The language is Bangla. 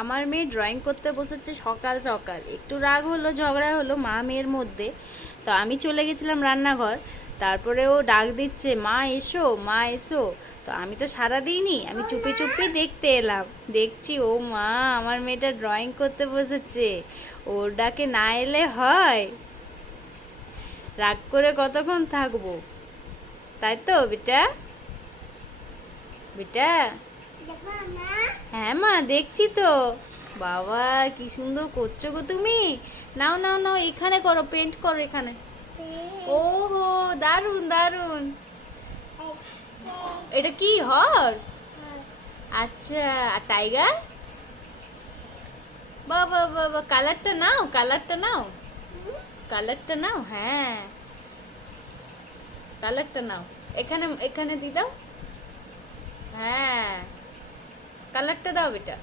আমার মেয়ে ড্রয়িং করতে বসেছে সকাল সকাল, একটু রাগ হলো, ঝগড়া হলো মা মেয়ের মধ্যে। তো আমি চলে গেছিলাম রান্নাঘর। তারপরে ও ডাক দিচ্ছে, মা এসো মা এসো। তো আমি তো সাড়া দিইনি, আমি চুপি চুপি দেখতে এলাম। দেখছি ও মা, আমার মেয়েটা ড্রয়িং করতে বসেছে। ওর ডাকে না এলে হয়? রাগ করে কতক্ষণ থাকবো, তাই তো বেটা? বেটা, হ্যাঁ মা দেখছি তো। বাবা কি সুন্দর করছো গো তুমি। নাও নাও নাও, এখানে করো, পেন্ট করো এখানে। ওহো, দারুন দারুন। এটা কি হর্স? আচ্ছা, আর টাইগার? বাবা বাবা, কালারটা নাও, কালারটা নাও, কালারটা নাও। হ্যাঁ, কালারটা নাও। এখানে এখানে দি দাও। হ্যাঁ, কালারটা দাও বেটা।